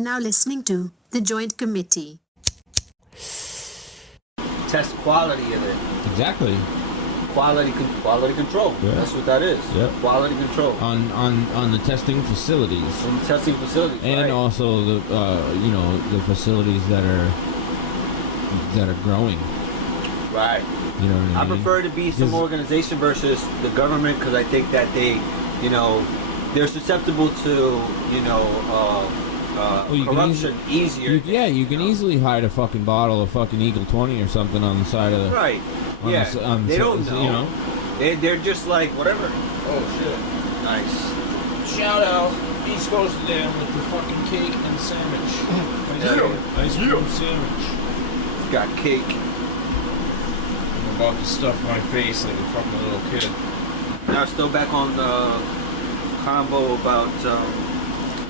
Now listening to The Joint Committee. Test quality of it. Exactly. Quality control. Yeah. That's what that is. Yeah. Quality control. On the testing facilities. From the testing facilities. And right. also the the facilities that are growing. Right. You know what I I mean? prefer to be some organization versus the government because I think that they, they're susceptible to, you can corruption easier. You can easily hide a fucking bottle of fucking Eagle 20 or something on the side of the... Right. on Yeah. the, on They the, don't know. You know? They're just like, whatever. Oh, shit. Nice. Shout out East Coast today with the fucking cake and sandwich. Ice cream sandwich. It's got cake. I'm about to stuff my face like a fucking little kid. Now, still back on the convo about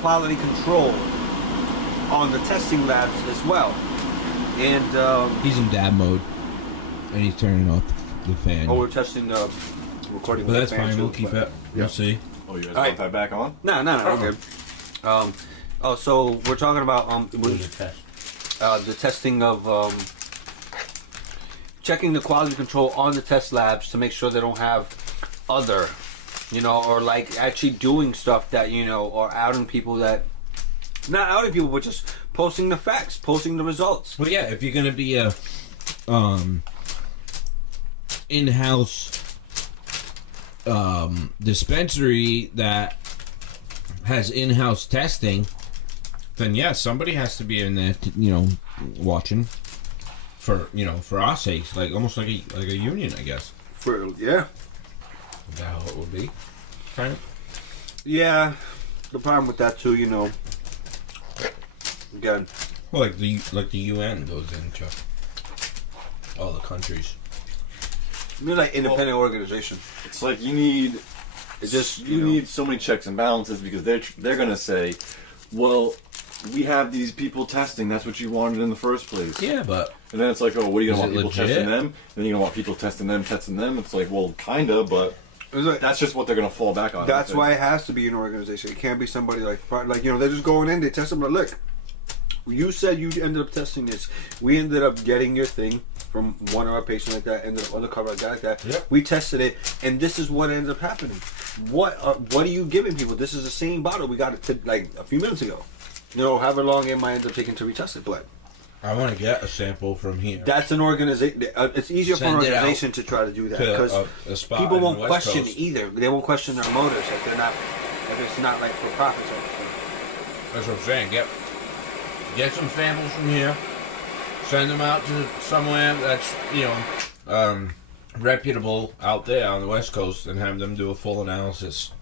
quality control on the testing labs as well. And, He's in dab mode. And he's turning off the fan. we're testing the recording. But with that's the fan fine, too, we'll keep but- it. We'll see. Oh, you guys All right. want that back on? No, we're good. So we're talking about the testing of checking the quality control on the test labs to make sure they don't have other, or like actually doing stuff that or outing people that not outing people, but just posting the facts, posting the results. Well, yeah, if you're gonna be a in-house dispensary that has in-house testing, then yeah, somebody has to be in there, watching for our sakes, like almost like a union, I guess. Yeah. Is that how it would be? Kind of. Yeah. The problem with that too, again. Well, like the UN goes into all the countries. You're like independent organization. It's like you need. It's just You need so many checks and balances because they're gonna say, well, we have these people testing. That's what you wanted in the first place. Yeah, but And then it's like, oh, what are you gonna Is want it people legit? testing them? And then you're gonna want people testing them. It's like, well, kinda, but it's like, that's just what they're gonna fall back on. that's why it has to be an organization. It can't be somebody like they're just going in, they test them. But look, you said you ended up testing this. We ended up getting your thing from one of our patients like that. Ended up undercover like that, like that. Yep. We tested it, and this is what ended up happening. What are you giving people? This is the same bottle we got it like a few minutes ago. However long it might end up taking to retest it, but I want to get a sample from here. that's an organization. It's easier for an Send it out organization to try to do that to because a spot people in the won't West question Coast. either. They won't question their motives if it's not like for profit type of thing. That's what I'm saying. Get some samples from here. Send them out to somewhere that's reputable out there on the West Coast, and have them do a full analysis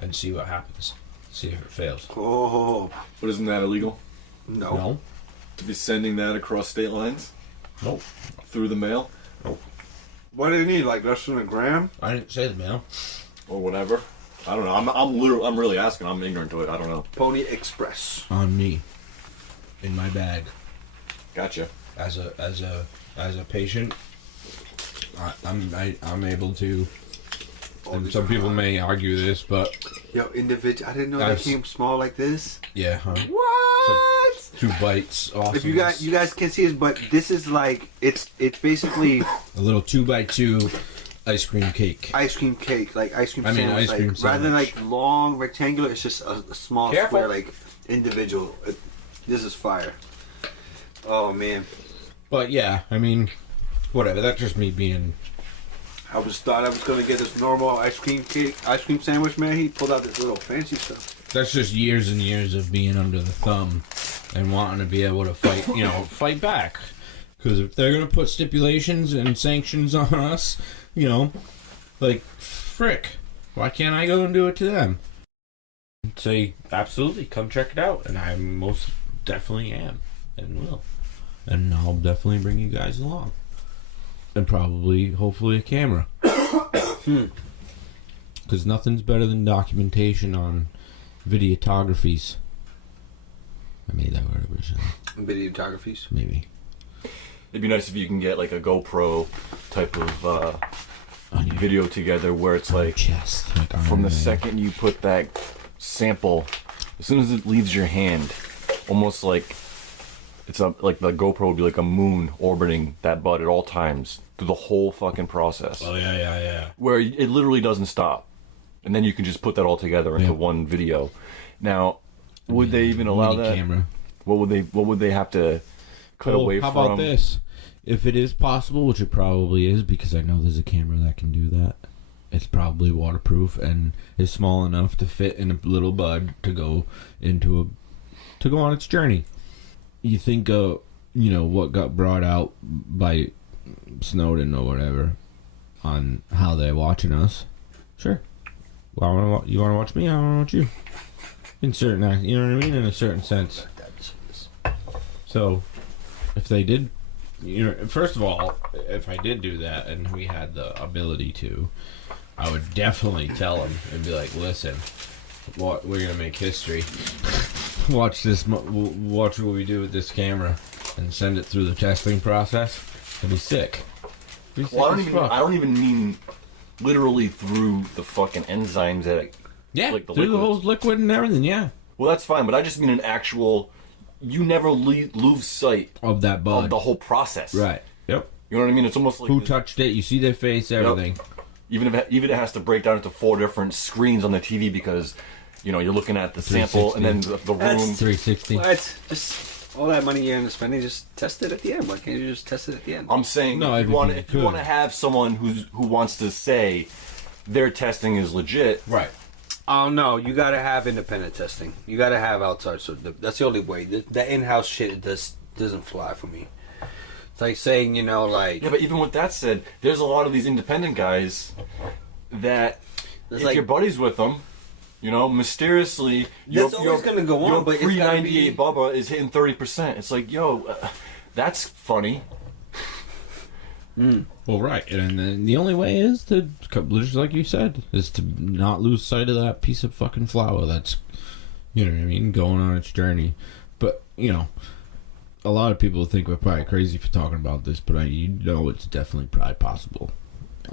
and see what happens. See if it fails. Oh But isn't that illegal no. No. to be sending that across state lines Nope. through the mail What do you need? Like less than a gram? I didn't say the mail. or whatever? I don't know. I'm really asking. I'm ignorant to it. I don't know. Pony Express. On me. In my bag. Gotcha. As a patient, I'm able to. And some people may argue this, but Yo, individual. I didn't know they That's- came small like this. yeah, huh? What? 2 bites. Awesome. If you guys can't see this, but this is like it's basically a little 2x2 ice cream cake. ice cream cake, like ice cream I mean, sandwich. ice cream like, rather than sandwich. like long rectangular, it's just a small Careful. square, like individual. This is fire. Oh man, But yeah, I mean, whatever. That's just me being. I thought I was gonna get this normal ice cream sandwich. Man, he pulled out this little fancy stuff. That's just years and years of being under the thumb and wanting to be able to fight, fight back. Because if they're gonna put stipulations and sanctions on us, like frick, why can't I go and do it to them? Say absolutely, come check it out, and I most definitely am and will, and I'll definitely bring you guys along. And probably, hopefully, a camera. Because nothing's better than documentation on videographies. I made that word originally. Videographies. Maybe. It'd be nice if you can get like a GoPro type of On your video together where it's like chest. Like from Iron the Man. second you put that sample, as soon as it leaves your hand, almost like like the GoPro would be like a moon orbiting that bud at all times through the whole fucking process. Oh yeah. Where it literally doesn't stop, and then you can just put that all together into one video. Now, would they even allow that? Camera. What would they have to cut away how from? about this? If it is possible, which it probably is, because I know there's a camera that can do that, it's probably waterproof and is small enough to fit in a little bud to go on its journey. You think what got brought out by Snowden or whatever on how they're watching us? Sure. Well, you want to watch me? I want to watch you. In certain, you know what I mean? In a certain sense. So, if they did, first of all, if I did do that and we had the ability to, I would definitely tell them and be like, listen, we're gonna make history. Watch this. Watch what we do with this camera and send it through the testing process. It'd be sick. Well, I don't even mean literally through the fucking enzymes that. Yeah, like the through the liquids. whole liquid and everything. Yeah, Well, that's fine, but I just mean an actual. You never lose sight of that bud. of the whole process. Right. Yep. You know what I mean? It's almost like Who this- touched it? You see their face, everything. even if it has to break down into 4 different screens on the TV because you're looking at the sample and then the room. That's- 360. What? Just all that money you're spending, just test it at the end. Why can't you just test it at the end? I'm saying No, if you want everything to could. have someone who wants to say their testing is legit. Right. Oh no, you gotta have independent testing. You gotta have outside. So that's the only way. The in-house shit doesn't fly for me. It's like saying, like Yeah, but even with that said, there's a lot of these independent guys that It's if like- you're buddies with them, mysteriously, That's always gonna go on, your but it's gotta pre-98 be- Bubba is hitting 30%. It's like, that's funny. Well, right, and then the only way is to, just like you said, is to not lose sight of that piece of fucking flour that's, going on its journey. But a lot of people think we're probably crazy for talking about this, but it's definitely probably possible.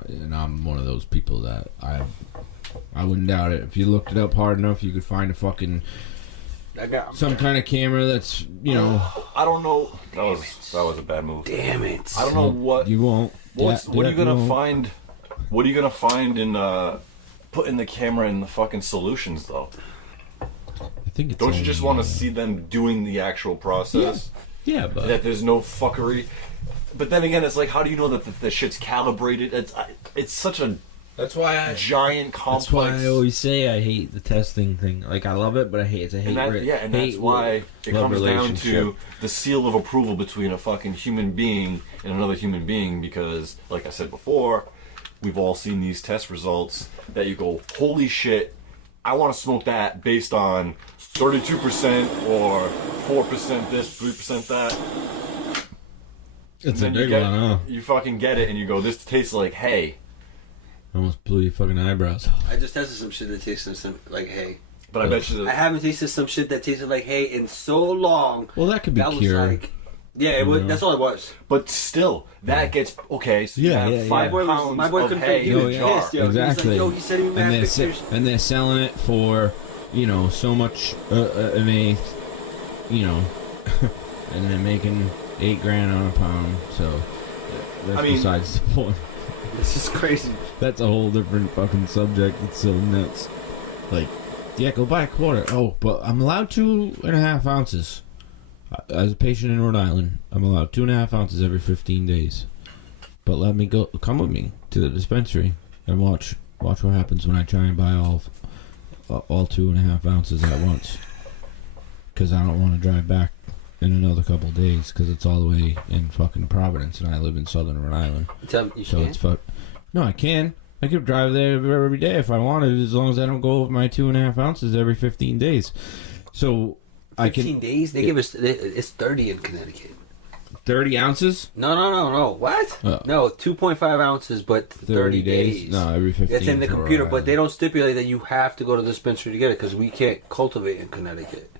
And I'm one of those people that I wouldn't doubt it. If you looked it up hard enough, you could find a fucking some kind of camera that's I don't know. That was a bad move. damn it. I don't know what. you won't. What are you you gonna won't. find? What are you gonna find in putting the camera in the fucking solutions though? I think it's Don't you just want to only, see them doing the actual process? Yeah, but That there's no fuckery. But then again, it's like, how do you know that the shit's calibrated? It's such a that's why giant complex. That's why I always say I hate the testing thing. Like, I love it, but I hate it's a hate. and that's hate why it love comes down relationship. to the seal of approval between a fucking human being and another human being. Because, like I said before, we've all seen these test results that you go, holy shit, I want to smoke that based on 32% or 4% this, 3% that. It's a And big you one, huh? You fucking get it, and you go, this tastes like hay. Almost blew your fucking eyebrows off. I just tested some shit that tasted like hay. But I bet you I haven't tasted some shit that tasted like hay in so long. Well, that could be That was cured. like, yeah, it was. know? That's all it was. But still, that gets okay. So you Yeah, have yeah, yeah. 5 My pounds boy of couldn't hay fake. He in was a jar. pissed, yo. Exactly. He was like, yo, he sent me mad pictures. And they're selling it for, so much an eighth, and they're making $8,000 on a pound. So that's I mean- besides the point. It's just crazy. That's a whole different fucking subject. It's so nuts. Like, yeah, go buy a quarter. Oh, but I'm allowed 2.5 ounces. As a patient in Rhode Island, I'm allowed 2.5 ounces every 15 days. But let me come with me to the dispensary and watch what happens when I try and buy all 2.5 ounces at once. Because I don't want to drive back in another couple days, because it's all the way in fucking Providence, and I live in southern Rhode Island. Tell me, you So can't? it's fuck. No, I can. I could drive there every day if I wanted, as long as I don't go over my 2.5 ounces every 15 days. So I 15 can days? They give us, it's 30 in Connecticut. 30 ounces, No. What? Oh. No, 2.5 ounces, but 30 days. No, every 15. It's in the for computer, Rhode but they Island. don't stipulate that you have to go to the dispensary to get it, because we can't cultivate in Connecticut.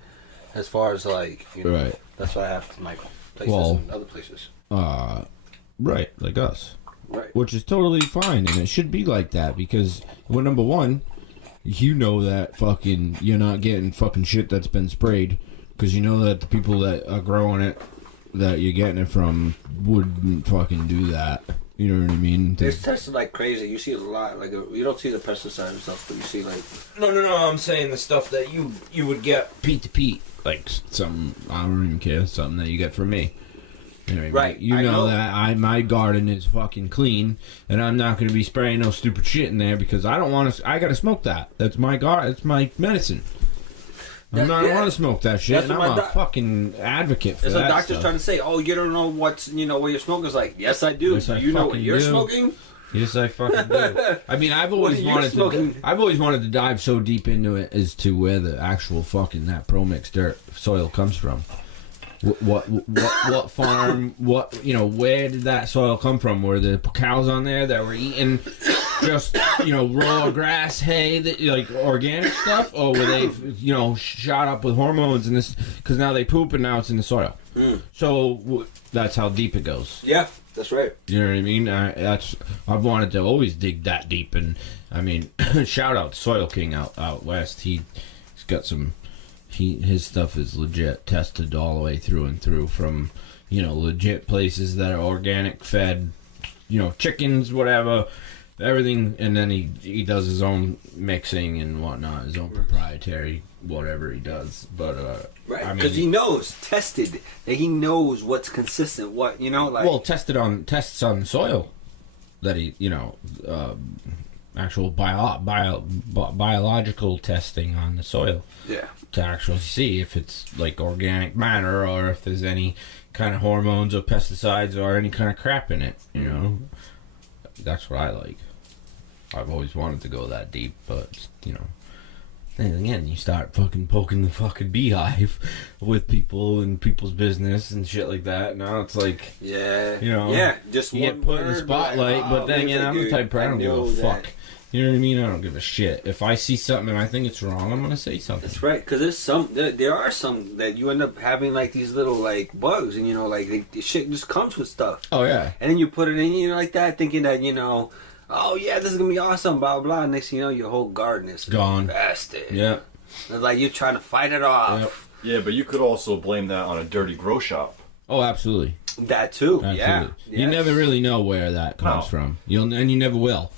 As far as, like, Right. That's why I have to my places Well- and other places. Right, like us, Right. which is totally fine, and it should be like that because, well, number one, that fucking you're not getting fucking shit that's been sprayed Because you know that the people that are growing it, that you're getting it from, wouldn't fucking do that. You know what I mean? It's tested like crazy. You see a lot. Like you don't see the pesticide and stuff, but you see like. No. I'm saying the stuff that you would get Pete to Pete, like something I don't even care, something that you get from me. You know what I mean? Right. You I know know. that my garden is fucking clean, and I'm not going to be spraying no stupid shit in there because I don't want to. I got to smoke that. That's my garden. It's my medicine. I don't want to smoke that shit, That's and what I'm my a fucking advocate for There's that a doctor's stuff. trying to say, "Oh, you don't know what's what you're smoking." Is like, yes, I do. Yes, I you know what fucking you're do. smoking? Yes, I fucking do. I mean, I've always are you wanted smoking? to. I've always wanted to dive so deep into it as to where the actual fucking that ProMix dirt soil comes from. What farm? Where did that soil come from? Were the cows on there that were eating just raw grass, hay, like organic stuff, or were they shot up with hormones and this? Because now they poop and now it's in the soil. So that's how deep it goes. Yeah, that's right. You know what I mean? I've wanted to always dig that deep, and I mean, shout out to Soil King out west. He's got some. His stuff is legit, tested all the way through and through from legit places that are organic fed, chickens, whatever, everything, and then he does his own mixing and whatnot, his own proprietary whatever he does. But Right, I because mean, he knows, tested, that he knows what's consistent. What like. tests on soil that he actual biological testing on the soil. Yeah. To actually see if it's like organic matter or if there's any kind of hormones or pesticides or any kind of crap in it, That's what I like. I've always wanted to go that deep, but, then again, you start fucking poking the fucking beehive with people and people's business and shit like that. Now it's like, Yeah, just you one get put in the word, spotlight, like, but then it's again, like, I'm the dude, type of person I don't give a know fuck. that- You know what I mean? I don't give a shit. If I see something and I think it's wrong, I'm gonna say something. That's right, because there are some that you end up having like these little like bugs, and the shit just comes with stuff, Oh yeah. and then you put it in, like that, thinking that oh yeah, this is gonna be awesome, blah blah. Next thing you know, your whole garden is Gone. infested. Yeah. It's like you're trying to fight it off. Yeah, but you could also blame that on a dirty grow shop. Oh, absolutely. That too. Absolutely. Yeah. You Yes. never really know where that comes No. from. You never will.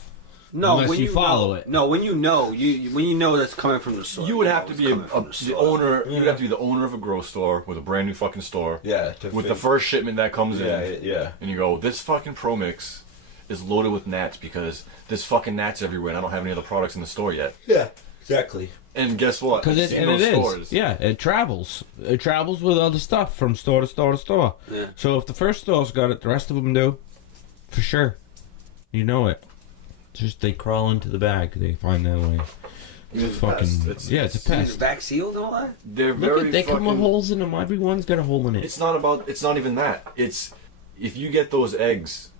No, Unless when you follow know, it. No, when you know that's coming from the soil. You would have know to it's be coming from the the soil. owner. You'd have to be the owner of a grow store with a brand new fucking store. Yeah. With the first shipment that comes Yeah, in, yeah. and you go, this fucking ProMix is loaded with gnats because there's fucking gnats everywhere, and I don't have any other products in the store yet. Yeah. Exactly. And guess what? Because I've it seen is. those stores. Yeah, it travels. It travels with other stuff from store to store to store. Yeah. So if the first store's got it, the rest of them do. For sure. You know it. Just they crawl into the bag. They find their way. It's a Fucking pest. yeah, it's a Is it pest. vac sealed and all that? They're Look very at they come with fucking- holes in them. Everyone's got a hole in it. It's not even that. It's if you get those eggs,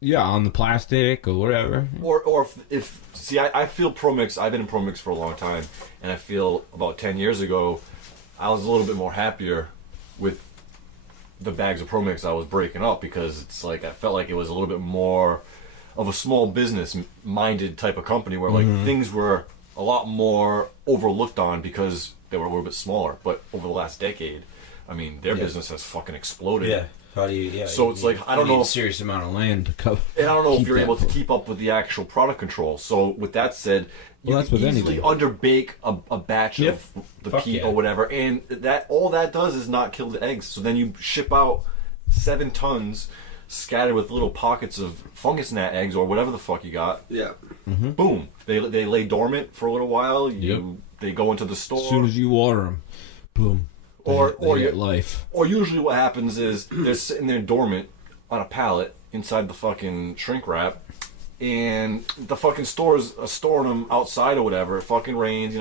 Yeah, on the plastic or whatever. or if see, I feel ProMix. I've been in ProMix for a long time, and I feel about 10 years ago, I was a little bit more happier with the bags of ProMix I was breaking up because it's like I felt like it was a little bit more of a small business minded type of company where like things were a lot more overlooked on because they were a little bit smaller. But over the last decade, I mean, their business has fucking exploded. Yeah. How do you? Yeah. So it's like I don't You need know a if serious amount of land to cover. and I don't know if keep you're that able to full. keep up with the actual product control. So with that said, you Well, that's can with easily anything. underbake a batch Yep. of the Fuck peat yeah. or whatever, and that all that does is not kill the eggs. So then you ship out 7 tons scattered with little pockets of fungus gnat eggs or whatever the fuck you got. Yeah. Boom, they lay dormant for a little while. They go into the store. As soon as you water them, boom. Or they you- get life. Or usually what happens is they're sitting there dormant on a pallet inside the fucking shrink wrap, and the fucking stores are storing them outside or whatever. It fucking rains,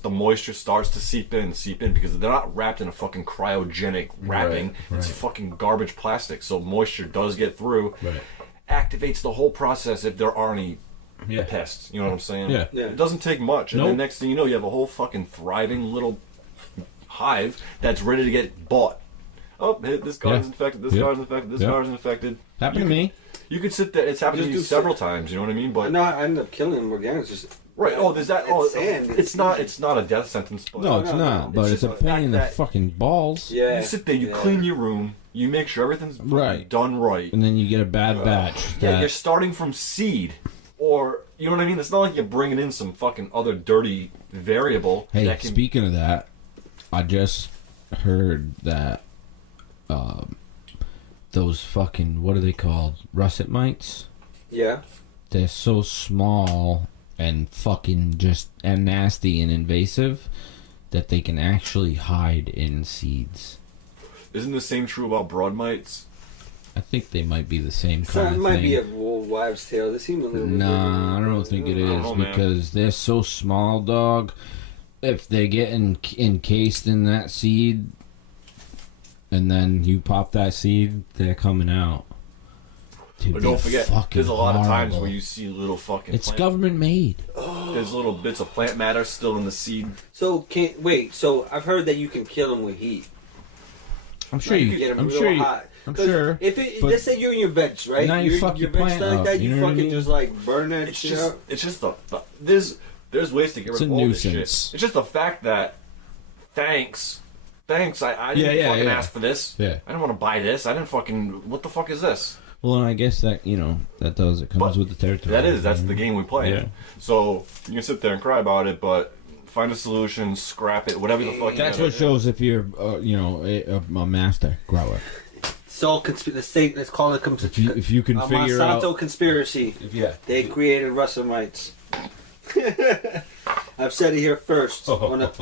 the moisture starts to seep in because they're not wrapped in a fucking cryogenic wrapping. It's fucking garbage plastic, so moisture does get through. Right. Activates the whole process if there are any Yeah. pests. You know what I'm saying? Yeah. Yeah. It doesn't take much, and Nope. then next thing you know, you have a whole fucking thriving little hive that's ready to get bought. Oh, this garden's Yeah. infected. This Yep. garden's infected. This Yep. garden's infected. Happened to me. You could sit there. It's happened to Just me do several times. You know what I mean? But No, I ended up killing them organics. Just Right. Oh, there's that. Oh, sand. it's not. It's not a death sentence. But No, it's no, not. no. But It's it's a just the pain in the fact that- fucking balls. Yeah. you sit there, you yeah. clean your room, you make sure everything's fucking Right. done right. And then you get a bad batch. Yeah, that- you're starting from seed, or you know what I mean. It's not like you're bringing in some fucking other dirty variable. Hey, that can, speaking of that, I just heard that those fucking, what are they called? Russet mites? Yeah. They're so small and fucking just and nasty and invasive that they can actually hide in seeds. Isn't the same true about broad mites? I think they might be the same So kind it of might thing. be a old wives' tale. They seem a little bit Nah, I don't think it I don't is know, man. because they're so small, dog. If they get encased in that seed, and then you pop that seed, they're coming out. Dude, But don't they're forget, fucking there's a lot of times horrible. where you see little fucking. It's plant, government made. There's little bits of plant matter still in the seed. So So I've heard that you can kill them with heat. I'm sure You you. can get them I'm real sure you. hot. I'm 'Cause sure. If it, but let's say you're in your veg, right? now you You're- fuck your veg plant like up, that, you you know what I fucking mean? just like burn that It's shit just, up. it's just there's ways to get It's rid a of all this shit. nuisance. It's just the fact that, thanks, I didn't Yeah, fucking yeah. ask for this. Yeah. I didn't want to buy this. I didn't fucking. What the fuck is this? Well, and I guess that that does. It comes But with the territory. That's the game we play. Yeah. So you can sit there and cry about it, but find a solution, scrap it, whatever the fuck. That's you what shows if you're, a master grower. It's all let's call it If you can a figure Monsanto out, conspiracy. yeah, They created Russell mites. I've said it here first on a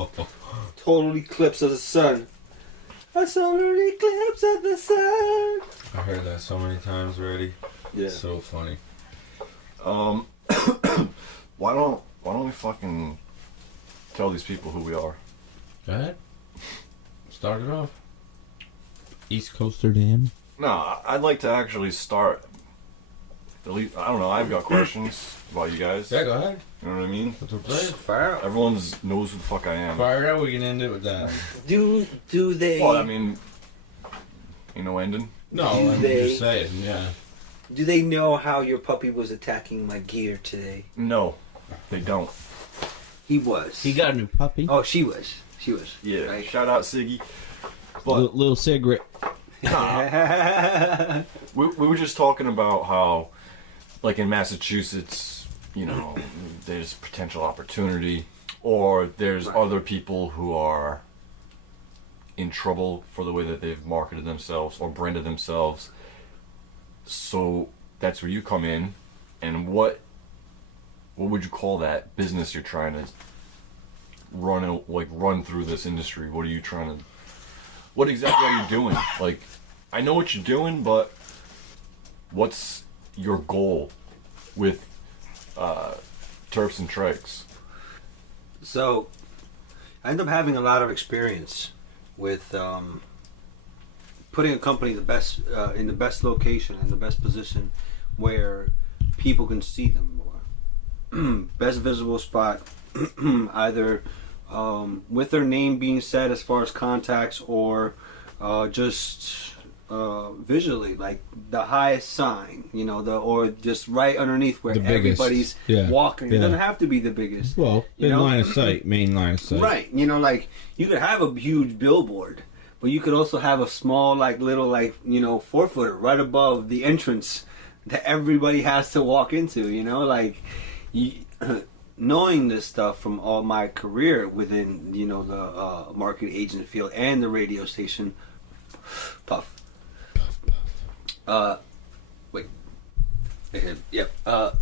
total eclipse of the sun. A solar eclipse of the sun. I heard that so many times already. Yeah. So funny. Why don't we fucking tell these people who we are? Go ahead. Start it off. East Coaster Dan. No, I'd like to actually start. At least, I don't know. I've got questions about you guys. Yeah, go ahead. You know what I mean? That's okay. Fire out. Everyone knows who the fuck I am. Fire it out. We can end it with that. Do they? Well, I mean, ain't no ending. No, Do I'm they- just saying. Yeah. Do they know how your puppy was attacking my gear today? No, they don't. He was. He got a new puppy. Oh, she was. She was. Yeah. Right. Shout out Siggy. But Little cigarette. we were just talking about how, like in Massachusetts, there's potential opportunity, or there's other people who are in trouble for the way that they've marketed themselves or branded themselves. So that's where you come in, and what would you call that business you're trying to run through this industry? What are you trying to? What exactly are you doing? Like, I know what you're doing, but what's your goal with Terps and Trikes? So, I end up having a lot of experience with putting a company in the best location and the best position where people can see them more. Best visible spot, either with their name being said as far as contacts or just visually, like the highest sign, or just right underneath where The biggest, everybody's yeah, walking. It yeah. doesn't have to be the biggest. Well, You in know? line of sight, main line of sight. Right. Like you could have a huge billboard, but you could also have a small, little 4-footer right above the entrance that everybody has to walk into, knowing this stuff from all my career within, the marketing agent field and the radio station. Puff. Wait. Yep.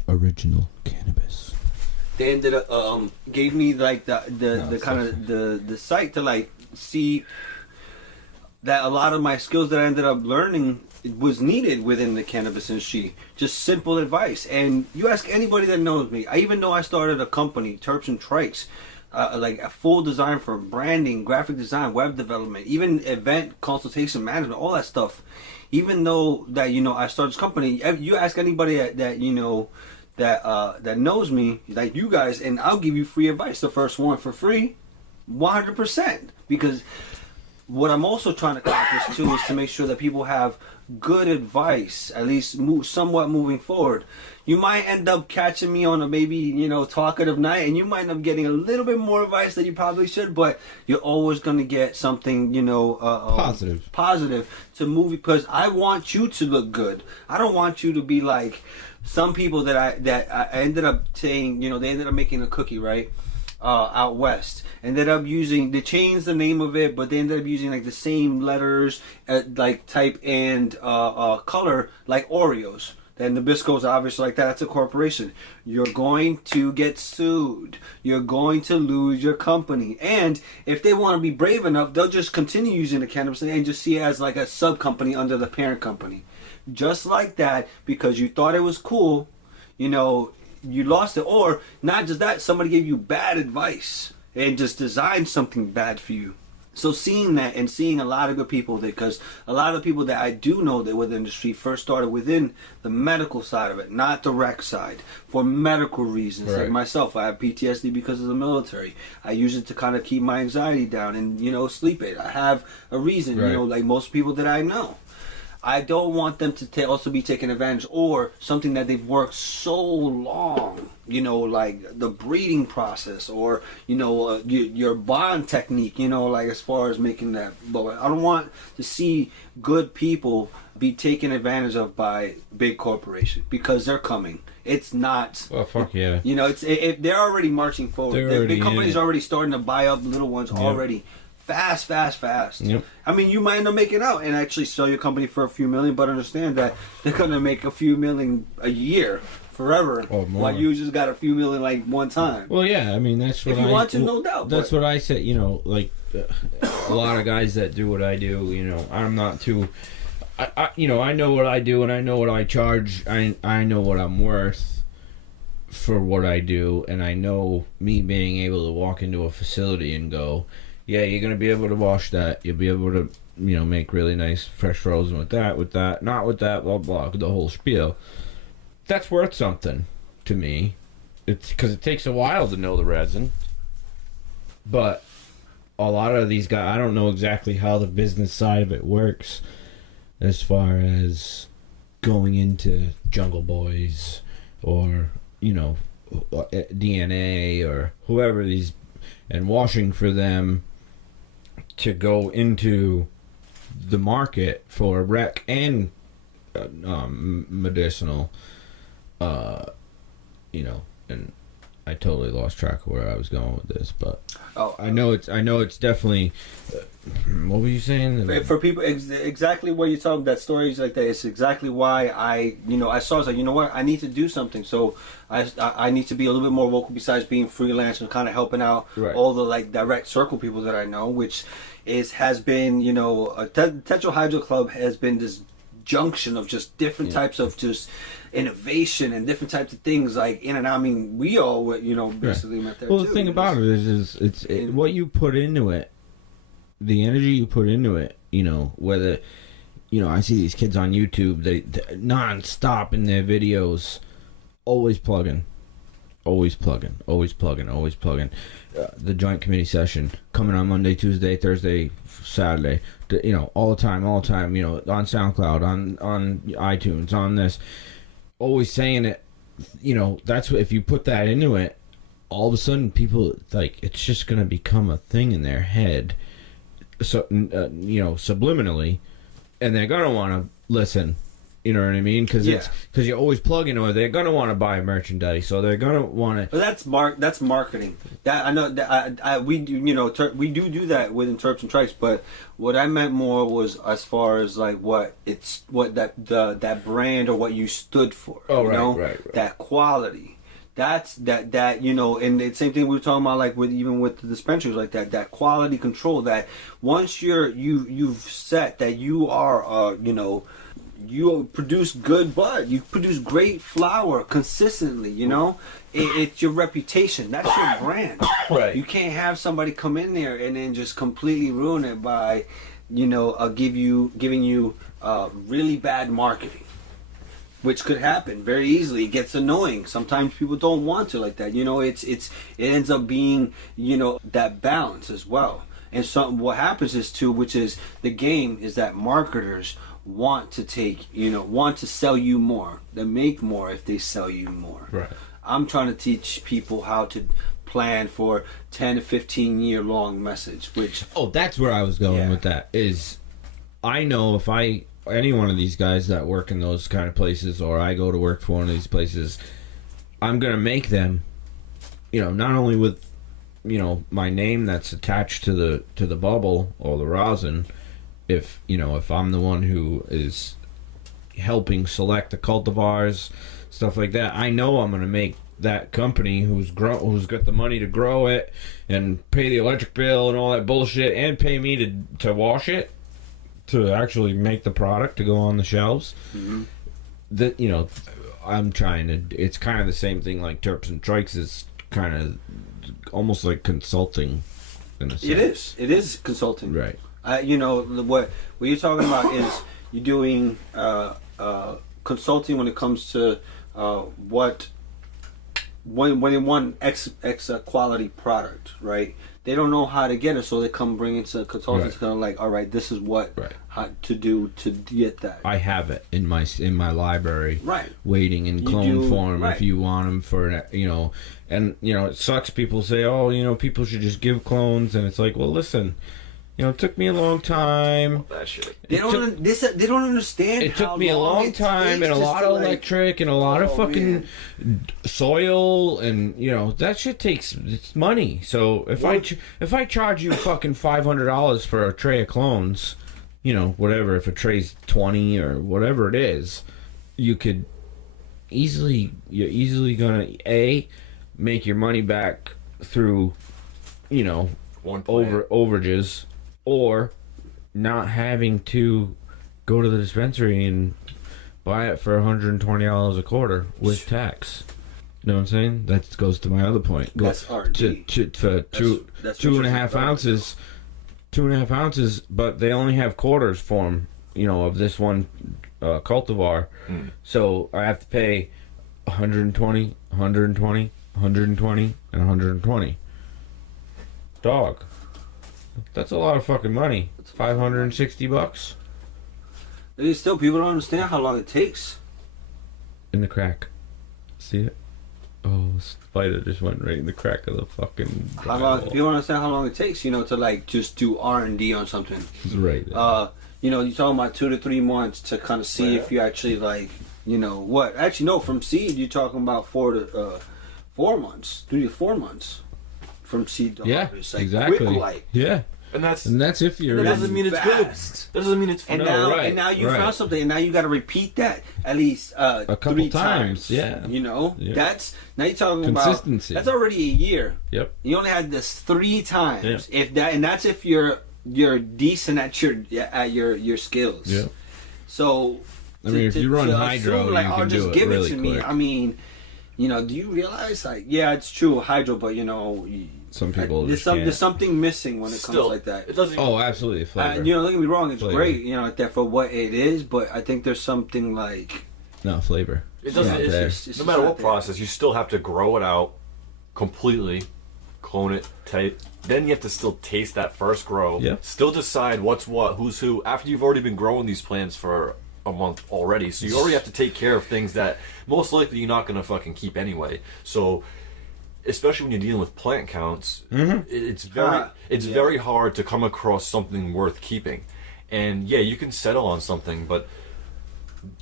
Original cannabis. They ended up gave me the kind of the site to see that a lot of my skills that I ended up learning was needed within the cannabis industry. Just simple advice. And you ask anybody that knows me. I even know I started a company, Terps and Trikes, a full design for branding, graphic design, web development, even event consultation management, all that stuff. Even though that I started this company, you ask anybody that knows me, like you guys, and I'll give you free advice. The first one for free, 100%, because what I'm also trying to accomplish too is to make sure that people have good advice, at least somewhat moving forward. You might end up catching me on a maybe, talkative night, and you might end up getting a little bit more advice than you probably should, but you're always going to get something, positive to move, because I want you to look good. I don't want you to be like some people that I ended up saying, they ended up making a cookie, right? Out west, ended up they changed the name of it, but they ended up using like the same letters, like type and color, like Oreos. And Nabisco's obviously like that. That's a corporation. You're going to get sued. You're going to lose your company. And if they want to be brave enough, they'll just continue using the cannabis and just see it as like a sub company under the parent company, just like that, because you thought it was cool, you lost it. Or not just that, somebody gave you bad advice and just designed something bad for you. So seeing that and seeing a lot of good people there, because a lot of the people that I do know that were in the industry first started within the medical side of it, not the rec side, for medical reasons. Right. Like myself, I have PTSD because of the military. I use it to kind of keep my anxiety down and, sleep aid. I have a reason, Right. like most people that I know. I don't want them to also be taken advantage, or something that they've worked so long, like the breeding process, or, your bond technique, like as far as making that. But I don't want to see good people be taken advantage of by big corporations, because they're coming. It's not. Well, fuck yeah. They're already marching forward. They're The already big companies in it. are already starting to buy up little ones already. Fast. Yep. I mean, you might end up making out and actually sell your company for a few million, but understand that they're going to make a few million a year forever. Or more. While you just got a few million like one time. Well, yeah, I mean, that's what If you want to, no doubt, That's but- what I said, like a lot of guys that do what I do, I'm not too. I know what I do and I know what I charge. I know what I'm worth for what I do, and I know me being able to walk into a facility and go, yeah, you're gonna be able to wash that. You'll be able to, make really nice fresh frozen with that, not with that, blah blah, the whole spiel. That's worth something to me. It's because it takes a while to know the resin. But a lot of these guys, I don't know exactly how the business side of it works, as far as going into Jungle Boys or DNA or whoever these, and washing for them to go into the market for rec and medicinal, and I totally lost track of where I was going with this, but I know it's definitely. What were you saying? For people, exactly what you're talking about, stories like that, it's exactly why I saw, I was like, you know what, I need to do something. So I need to be a little bit more vocal besides being freelance and kind of helping out Right. all the like direct circle people that I know, which has been, Tetra Hydro Club has been this junction of just different types of just innovation and different types of things like in and out. I mean, we all basically met there. Well, too. the thing about it is it's what you put into it, the energy you put into it. Whether I see these kids on YouTube, they non-stop in their videos, always plugging. The joint committee session coming on Monday, Tuesday, Thursday, Saturday. All the time. On SoundCloud, on iTunes, on this. Always saying it. That's what, if you put that into it, all of a sudden people it's just gonna become a thing in their head. So subliminally, and they're gonna want to listen. You know what I mean? Because you're always plugging, or they're gonna want to buy merchandise, so they're gonna want to. But that's marketing. That I know that we do. We do that within Terps and Trikes. But what I meant more was as far as like what that brand or what you stood for. Oh, right. That quality. That's that and the same thing we were talking about, like with the dispensaries, like that quality control. That once you've set that you are you produce good bud, you produce great flower consistently, it's your reputation, that's your brand. Right. You can't have somebody come in there and then just completely ruin it by giving you really bad marketing, which could happen very easily. It gets annoying. Sometimes people don't want to like that. It ends up being that balance as well. And what happens is too, which is the game, is that marketers want to sell you more. They make more if they sell you more. Right. I'm trying to teach people how to plan for 10 to 15 year long message, which Oh, that's where I was going Yeah. with that. Is I know if any one of these guys that work in those kind of places, or I go to work for one of these places, I'm gonna make them, not only with, my name that's attached to the bubble or the rosin. If I'm the one who is helping select the cultivars, stuff like that, I know I'm gonna make that company who's got the money to grow it and pay the electric bill and all that bullshit and pay me to wash it, to actually make the product to go on the shelves. That I'm trying to. It's kind of the same thing like Terps and Trikes is kind of almost like consulting. In a sense. it is consulting. Right. What you're talking about is you're doing consulting when it comes to when they want X quality product, right? They don't know how to get it, so they come bring it to consultants. Right. Kind of like, all right, this is what how to do to get that. I have it in my library, Right. waiting in You clone do, form right. if you want them for and it sucks. People say, oh, people should just give clones, and it's like, well, listen, it took me a long time. That shit. They It don't. They don't understand. It how took me a long it time takes and a just lot to, of like- electric and a lot of Oh, fucking soil, and that shit takes it's money. So if I charge you fucking $500 for a tray of clones, whatever, if a tray's 20 or whatever it is, you're easily gonna make your money back through One plant. overages, or not having to go to the dispensary and buy it for $120 a quarter with tax. You know what I'm saying? That goes to my other point. That's R&D. For That's two and a research half and ounces, 2.5 ounces, but they only have quarters for them, of this one cultivar. So I have to pay 120, 120, 120, and 120. Dog. That's a lot of fucking money. $560 People don't understand how long it takes. in the crack. See it? Oh, spider just went right in the crack of the fucking. How long? drywall. People don't understand how long it takes. To like just do R&D on something. It's right there. You're talking about 2 to 3 months to kind of see if you actually like, what? Actually, no. From seed, you're talking about 4 to 4 months, 3 to 4 months from seed to Yeah, harvest. Like, exactly. Quick, like. Yeah, And that's and that's if you're. that That's doesn't mean it's fast. good. That doesn't mean it's And fun. No, now, right, and now you right. found something, and now you got to repeat that at least A couple 3 times, yeah. Yeah. That's Now you're talking consistency. about that's already a year. Yep. You only had this 3 times. Yeah. If that, and that's if you're decent at your skills. Yeah. So, I mean, if you run hydro, assume, like, you oh, can just do it give really it to me. quick. I mean, do you realize, like, yeah, it's true, hydro, but Some people there's just can't. there's something missing when it Still, comes like that. it doesn't. Oh, absolutely, flavor. Don't get me wrong, it's Flavor. great, like that for what it is, but I think there's something like No flavor. It doesn't. not It's there. it's no matter not what there. process, you still have to grow it out completely, clone it, then you have to still taste that first grow. Yeah. Still decide what's what, who's who. After you've already been growing these plants for a month already, so you already have to take care of things that most likely you're not gonna fucking keep anyway. So, especially when you're dealing with plant counts, it's very hard to come across something worth keeping. And yeah, you can settle on something, but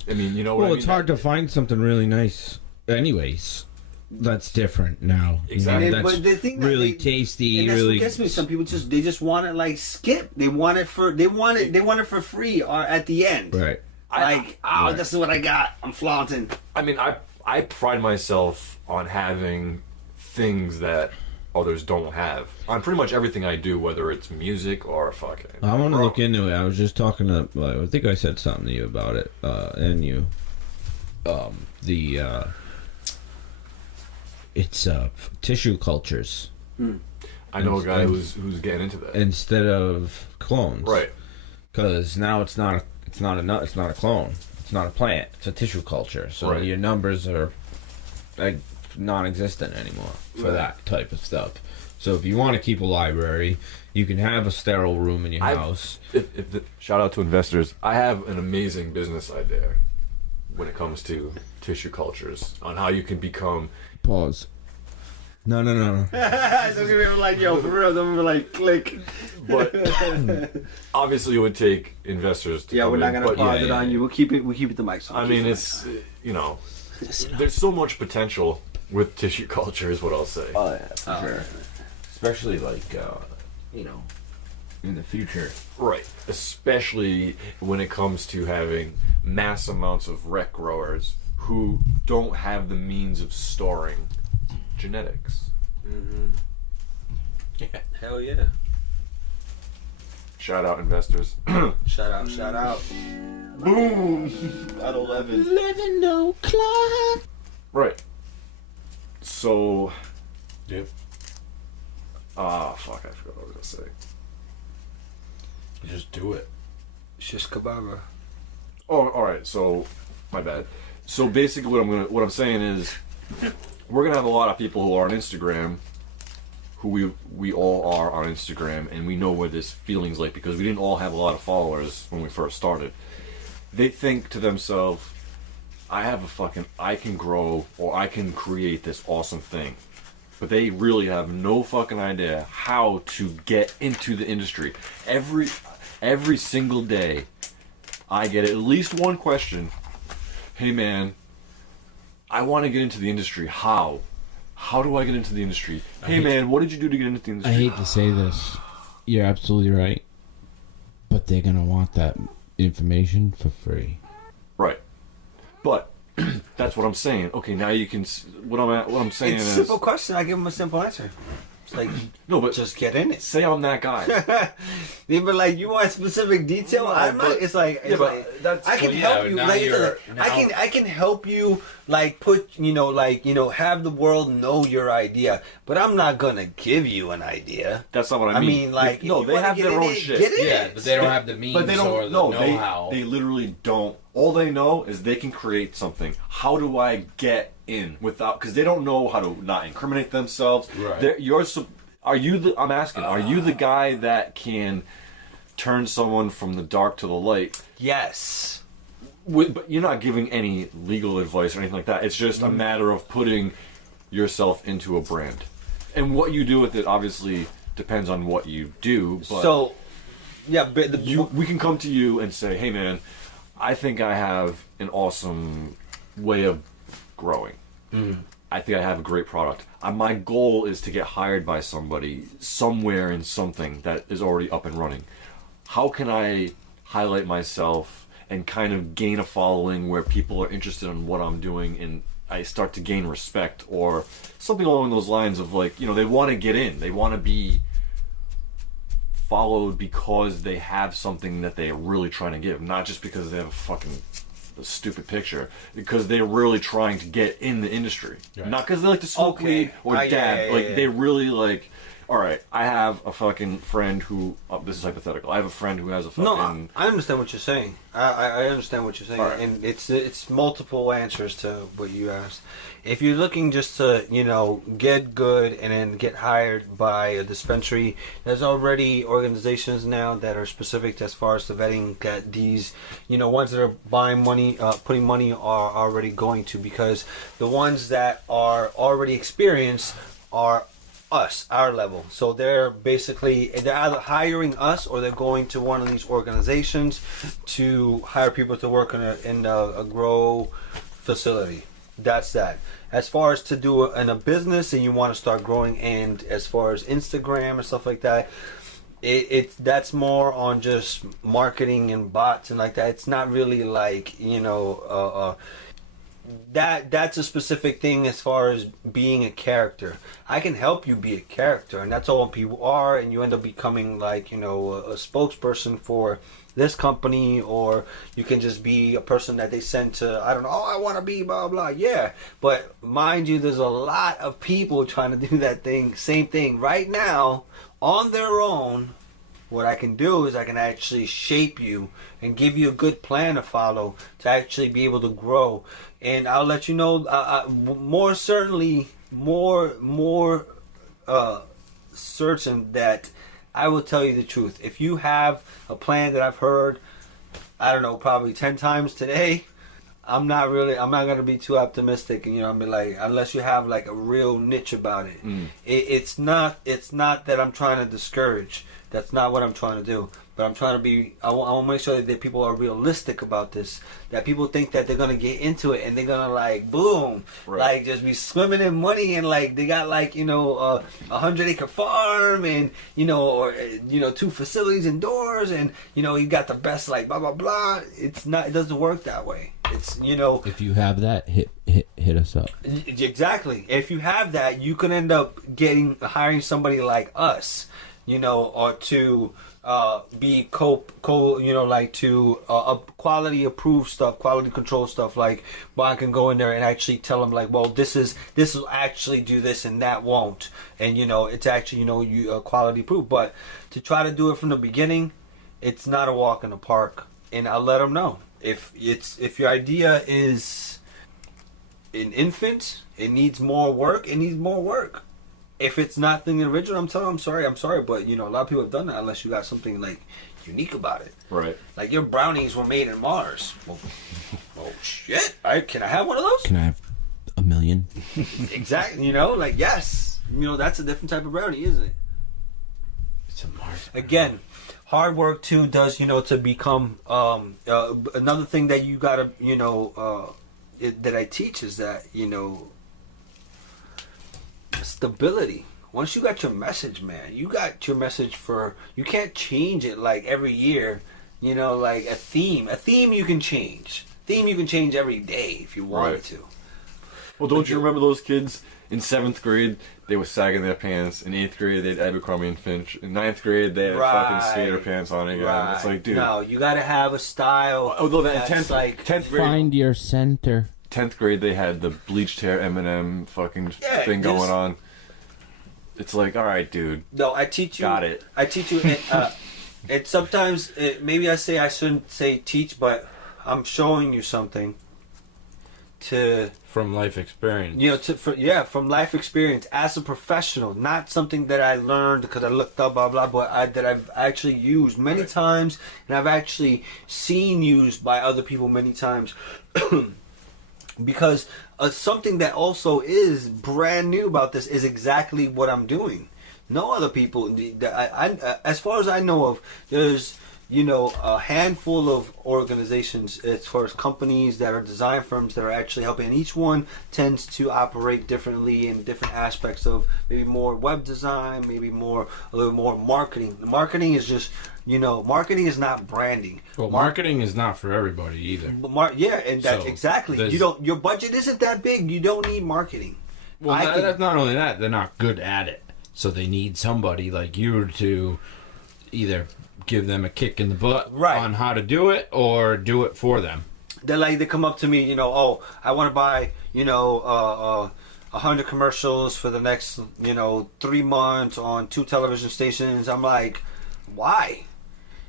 I mean, you know what I Well, mean? it's hard to find something really nice. Anyways, that's different now. Exactly. That's But the thing that really they- tasty. And that's Really. what gets me. Some people just want it like skip. They want it for free or at the end. Right. This is what I got. I'm flaunting. I mean, I pride myself on having things that others don't have on pretty much everything I do, whether it's music or fucking. I want to look into it. I was just talking to. I think I said something to you about it, and you. It's tissue cultures I know a guy who's getting into that. instead of clones. Right. Because now it's not a clone. It's not a plant. It's a tissue culture. So Right. your numbers are like non-existent anymore for that type of stuff. So if you want to keep a library, You can have a sterile room in your I've- house. Shout out to investors. I have an amazing business idea when it comes to tissue cultures on how you can become. Pause. No. Don't give me like, yo, for real. Don't be like, click. But obviously, it would take investors to Yeah, come we're not in, gonna but pause it yeah. on you. We'll keep it the mics on. I mean, it's there's so much potential with tissue culture, is what I'll say. Oh yeah, for sure. Especially like in the future. Right, especially when it comes to having mass amounts of rec growers who don't have the means of storing genetics. hell yeah. Shout out investors. Shout out. Boom! At 11. 11 o'clock. Right. So. Yep. Fuck, I forgot what I was gonna say. You just do it. Shish kebab. Oh, alright, so my bad. So basically what I'm saying is we're gonna have a lot of people who are on Instagram, who we all are on Instagram, and we know what this feeling's like because we didn't all have a lot of followers when we first started. They think to themselves, I can grow or I can create this awesome thing. But they really have no fucking idea how to get into the industry. Every single day, I get at least one question. Hey man, I want to get into the industry. How? How do I get into the industry? Hey man, what did you do to get into the I industry? hate to say this. You're absolutely right. But they're gonna want that information for free. Right. But that's what I'm saying. Okay, now you can. What I'm saying It's a is simple question. I give them a simple answer. It's like, no, but just get in it. say I'm that guy. They be like, you want specific detail? No, I'm not. but- It's like, yeah, but that's- I can well, help yeah, you. now Like, you're- I can help you. Like, put have the world know your idea. But I'm not gonna give you an idea. That's not what I I mean. mean, like, no, if you they wanna have get their in own it, shit. get in Yeah, it. but they don't have the means But they or don't. the No, know-how. they literally don't. All they know is they can create something. How do I get in without? Because they don't know how to not incriminate themselves. Right. Are you the? I'm asking. Are you the guy that can turn someone from the dark to the light? Yes. But you're not giving any legal advice or anything like that. It's just a matter of putting yourself into a brand, and what you do with it obviously depends on what you do. But So, yeah, but we can come to you and say, hey man, I think I have an awesome way of growing. I think I have a great product. My goal is to get hired by somebody somewhere in something that is already up and running. How can I highlight myself and kind of gain a following where people are interested in what I'm doing and I start to gain respect or something along those lines of like, they want to get in. They want to be followed because they have something that they're really trying to give, not just because they have a stupid picture, because they're really trying to get in the industry, not because they like to smoke weed or dab. yeah. They really like. All right, I have a fucking friend who. This is hypothetical. I have a friend who has a fucking. No, I understand what you're saying. I understand what you're saying, All right. and it's multiple answers to what you asked. If you're looking just to get good and then get hired by a dispensary, there's already organizations now that are specific as far as the vetting that these ones that are buying money, putting money are already going to, because the ones that are already experienced are our level. So they're either hiring us or they're going to one of these organizations to hire people to work in a grow facility. That's that. As far as to do in a business and you want to start growing, and as far as Instagram and stuff like that, that's more on just marketing and bots and like that. It's not really like that's a specific thing as far as being a character. I can help you be a character, and that's all people are, and you end up becoming like, a spokesperson for this company, or you can just be a person that they send to, I don't know, I want to be blah, blah, yeah. But mind you, there's a lot of people trying to do that same thing right now on their own. What I can do is I can actually shape you and give you a good plan to follow to actually be able to grow. And I'll let you know more certainly, more certain that I will tell you the truth. If you have a plan that I've heard, I don't know, probably 10 times today, I'm not going to be too optimistic. And, I'm be like, unless you have like a real niche about it. It's not that I'm trying to discourage. That's not what I'm trying to do. But I'm trying to be, I want to make sure that people are realistic about this. That people think that they're going to get into it and they're going to like, boom, like just be swimming in money and like they got like, a 100-acre farm and, or 2 facilities indoors and, you got the best like blah, blah, blah. It doesn't work that way. It's, If you have that, hit us up. Exactly. If you have that, you can end up hiring somebody like us, or to be to quality approved stuff, quality control stuff. Like, well, I can go in there and actually tell them like, well, this will actually do this and that won't, and it's actually you quality approved. But to try to do it from the beginning, it's not a walk in the park, and I'll let them know if your idea is an infant, it needs more work. It needs more work. If it's not the original, I'm sorry, but a lot of people have done that unless you got something like unique about it. Right. Like your brownies were made in Mars. Well shit. Can I have one of those? Can I have 1 million? Exactly. Yes. That's a different type of brownie, isn't it? It's a Mars. Again, hard work too does to become another thing that you gotta that I teach is that stability. Once you got your message, man, you got your message you can't change it like every year, like a theme you can change every day if you wanted to. Well, don't you remember those kids in 7th grade? They were sagging their pants. In 8th grade, they had Abercrombie and Finch. In 9th grade, they had fucking skater pants on again. Right. It's like, dude. No, you gotta have a style. Although that that's 10th grade. Find your center. 10th grade, they had the bleached hair Eminem fucking thing going on. It's like, all right, dude. No, I teach you. Got it. I teach you. It sometimes maybe I shouldn't say teach, but I'm showing you something. From life experience. From life experience as a professional, not something that I learned because I looked up, blah blah, but that I've actually used many times, and I've actually seen used by other people many times. Because something that also is brand new about this is exactly what I'm doing. No other people, as far as I know of, there's a handful of organizations as far as companies that are design firms that are actually helping. And each one tends to operate differently in different aspects of maybe more web design, maybe a little more marketing. Marketing is just, marketing is not branding. Well, marketing is not for everybody either. And that's So, exactly. Your budget isn't that big. You don't need marketing. Well, that's not only that, they're not good at it. So they need somebody like you to either give them a kick in the butt on how to do it or do it for them. They come up to me, I want to buy, 100 commercials for the next, 3 months on 2 television stations. I'm like, why?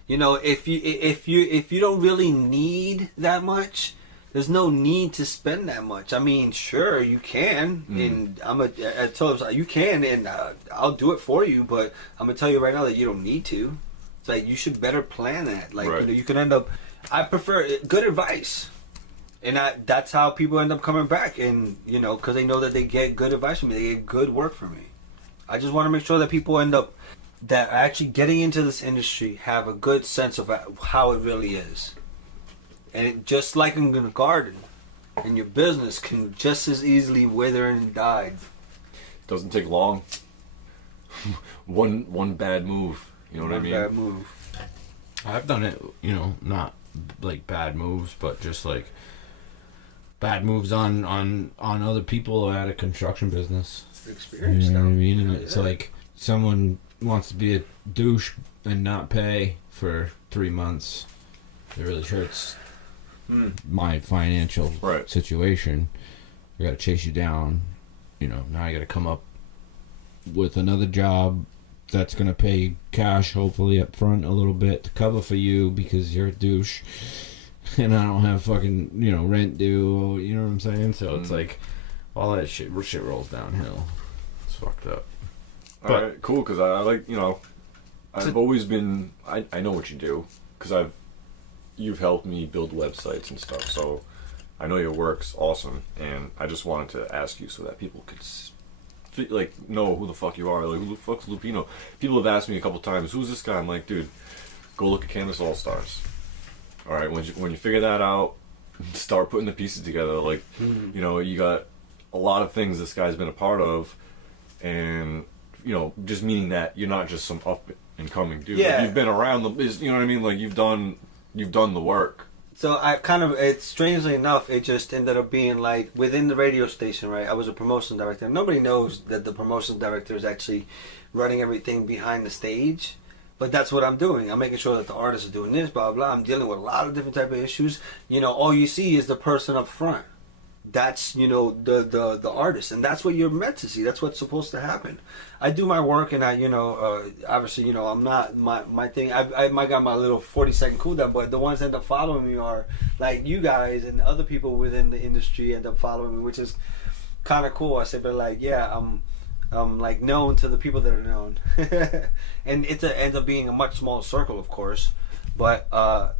If you don't really need that much, there's no need to spend that much. I mean, sure, you can, and I told him you can, and I'll do it for you. But I'm gonna tell you right now that you don't need to. It's like you should better plan that. Like you can end up. I prefer good advice, and that's how people end up coming back, and because they know that they get good advice from me, they get good work from me. I just want to make sure that people end up that are actually getting into this industry have a good sense of how it really is. And just like in the garden, and your business can just as easily wither and die. Doesn't take long. one bad move. You know what I mean? Bad move. I've done it, not like bad moves, but just like bad moves on other people at a construction business. Experience. You know what I mean? And it's like someone wants to be a douche and not pay for 3 months. It really hurts my financial situation. I gotta chase you down. Now I gotta come up with another job that's gonna pay cash, hopefully up front a little bit to cover for you because you're a douche, and I don't have fucking rent due. You know what I'm saying? So it's like all that shit rolls downhill. It's fucked up. All right, cool. Because I like I I've always been. I know what you do because you've helped me build websites and stuff. So I know your work's awesome, and I just wanted to ask you so that people could know who the fuck you are. Like, who the fuck's Lupino? People have asked me a couple times, who's this guy? I'm like, dude, go look at Canvas All Stars. All right, when you figure that out, start putting the pieces together. Like, you know, you got a lot of things this guy's been a part of, and you know, just meaning that you're not just some up and coming dude. Yeah. Like, you've been around you know what I mean? Like, you've done the work. So I kind of, it's strangely enough, it just ended up being like within the radio station, right? I was a promotion director. Nobody knows that the promotion director is actually running everything behind the stage, but that's what I'm doing. I'm making sure that the artists are doing this, blah blah. I'm dealing with a lot of different type of issues. You know, all you see is the person up front. That's, you know, the artist, and that's what you're meant to see. That's what's supposed to happen. I do my work, and I, you know, obviously, you know, I'm not my thing. I might got my little 40-second cooldown, but the ones that end up following me are like you guys and other people within the industry end up following me, which is kind of cool. I say, but like, yeah, I'm like known to the people that are known, and it ends up being a much smaller circle, of course, but I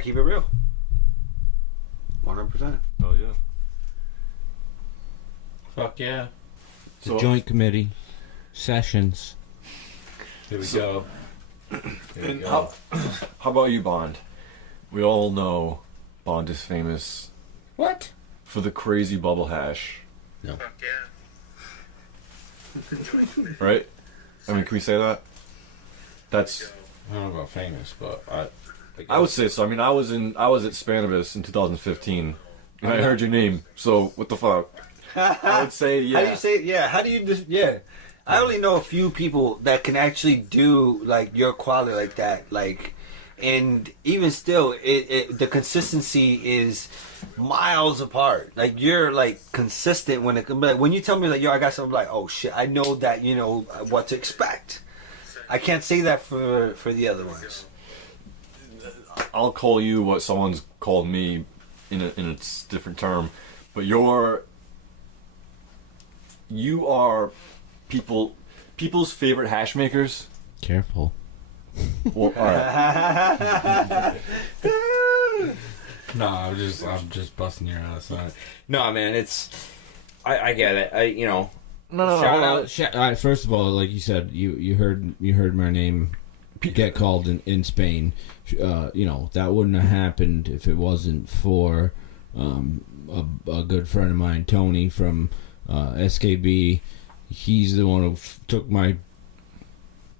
keep it real. 100%. Oh yeah. Fuck yeah. The So- joint committee sessions. Here we go. And how about you, Bond? We all know Bond is famous What? for the crazy bubble hash, right? I mean, can we say that? That's. I don't know about famous, but I would say so. I mean, I was at Spanibus in 2015, and I heard your name. So what the fuck? I would say yeah. How do you say it? Yeah. How do you just, yeah. I only know a few people that can actually do like your quality like that. Like, and even still, the consistency is miles apart. Like, you're like consistent when like, when you tell me like, yo, I got something, like, oh shit, I know that, you know what to expect. I can't say that for the other ones. I'll call you what someone's called me in a different term, but you are people's favorite hash makers. Careful. Well, all right. no, I'm just busting your ass on it. No, man, it's I get it. You know. No. Shout out. First of all, like you said, you heard my name get called in Spain. You know, that wouldn't have happened if it wasn't for a good friend of mine, Tony from SKB. He's the one who took my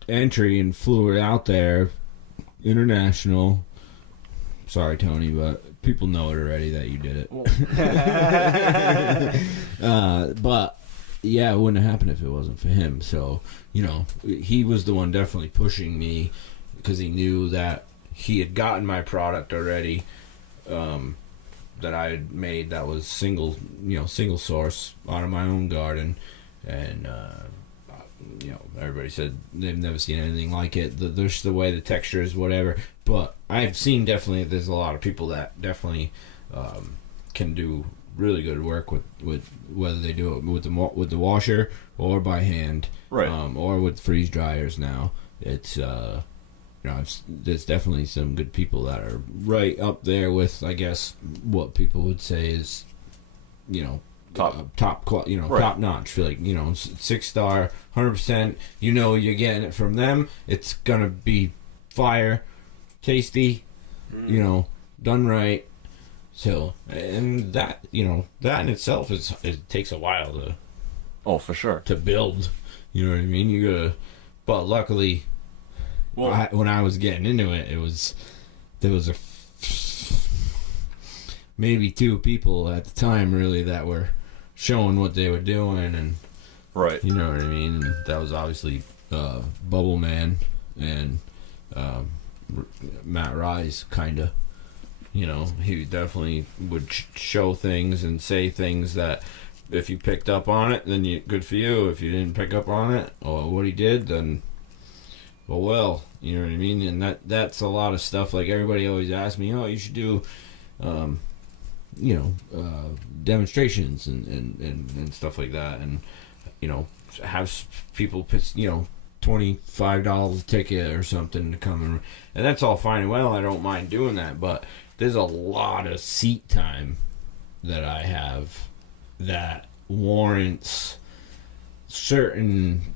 entry and flew it out there, international. Sorry, Tony, but people know it already that you did it. But yeah, it wouldn't have happened if it wasn't for him. So, you know, he was the one definitely pushing me because he knew that he had gotten my product already, that I had made that was single source out of my own garden, and you know, everybody said they've never seen anything like it. There's the way the texture is, whatever. But I've seen definitely there's a lot of people that definitely can do really good work with whether they do it with the washer or by hand, Right. Or with freeze dryers. Now it's you know, there's definitely some good people that are right up there with, I guess, what people would say is, you know, top notch. Feel like, you know, 6-star, 100%. You know, you're getting it from them. It's gonna be fire, tasty, you know, done right. So, and that, you know, that in itself it takes a while to. Oh, for sure. To build, you know what I mean. You gotta, but luckily. Well, When I was getting into it, there was maybe 2 people at the time really that were showing what they were doing, and right. you know what I mean. And that was obviously Bubble Man and Matt Rise, kind of. You know, he definitely would show things and say things that if you picked up on it, then good for you. If you didn't pick up on it or what he did, then. Well, you know what I mean, and that's a lot of stuff. Like, everybody always asks me, oh, you should do, you know, demonstrations and stuff like that, and you know, have people, you know, $25 ticket or something to come and that's all fine and well. I don't mind doing that, but there's a lot of seat time that I have that warrants certain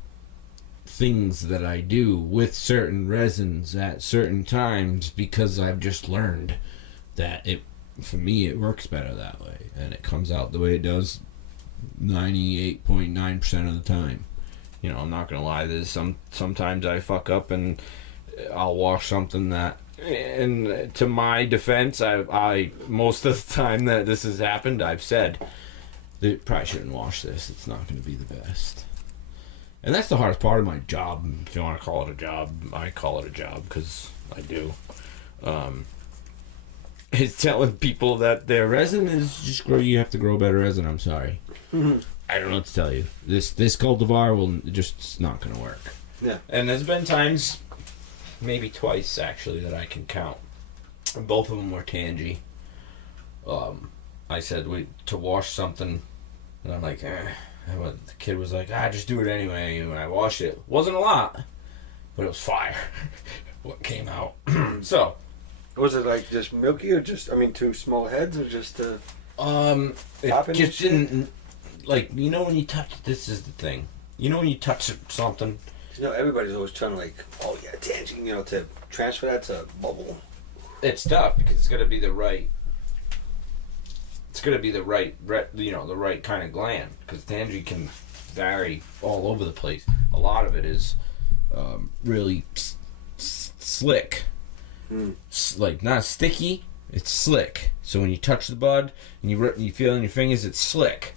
things that I do with certain resins at certain times, because I've just learned that for me it works better that way, and it comes out the way it does 98.9% of the time. You know, I'm not gonna lie, sometimes I fuck up and I'll wash something that, and to my defense, I most of the time that this has happened, I've said they probably shouldn't wash this, it's not going to be the best. And that's the hardest part of my job. If you want to call it a job, I call it a job because I do. Is telling people that their resin is just you have to grow better resin. I'm sorry. I don't know what to tell you. This cultivar will just, it's not going to work. Yeah. And there's been times, maybe twice actually, that I can count. And both of them were Tangy. I said to wash something, and I'm like, And the kid was like, just do it anyway. And when I washed it, wasn't a lot, but it was fire. What came out. So. Was it like just milky, or just, two small heads, or just it shit? just didn't, like, when you touch, this is the thing. When you touch something. Everybody's always trying to Tangy, to transfer that to bubble. It's tough because it's got to be the right. It's going to be the right, the right kind of gland, because Tangy can vary all over the place. A lot of it is really slick, like not sticky. It's slick. So when you touch the bud and you feel it in your fingers, it's slick.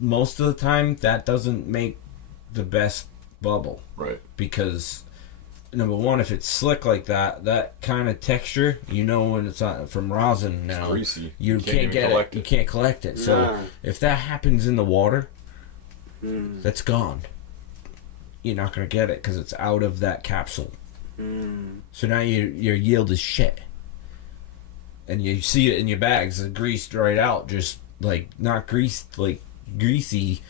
Most of the time, that doesn't make the best bubble, Right. because number one, if it's slick like that kind of texture, when it's from rosin now, It's greasy. you can't get it. You can't collect it. So if that happens in the water, that's gone. You're not gonna get it because it's out of that capsule. So now your yield is shit, and you see it in your bags, it's greased right out, just like not greased, like greasy,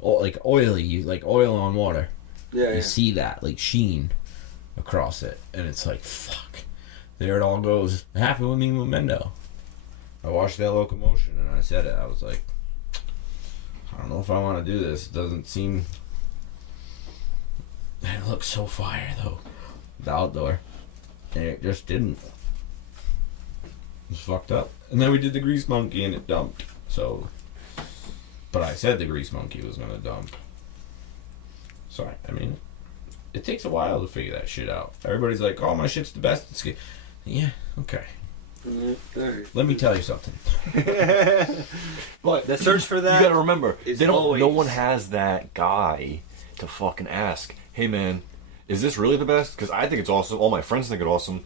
like oily, like oil on water. You see that like sheen across it, and it's like, fuck, there it all goes. It happened with me with Mendo. I watched that locomotion and I said it, I was like, I don't know if I want to do this. It doesn't seem, it looks so fire though, the outdoor, and it just didn't. It was fucked up. And then we did the grease monkey and it dumped. So, but I said the grease monkey was gonna dump. So it takes a while to figure that shit out. Everybody's like, "Oh, my shit's the best." It's good. Yeah, okay. Let me tell you something. But the search for that, you gotta remember, is no always- one has that guy to fucking ask, "Hey man, is this really the best?" Because I think it's awesome. All my friends think it's awesome,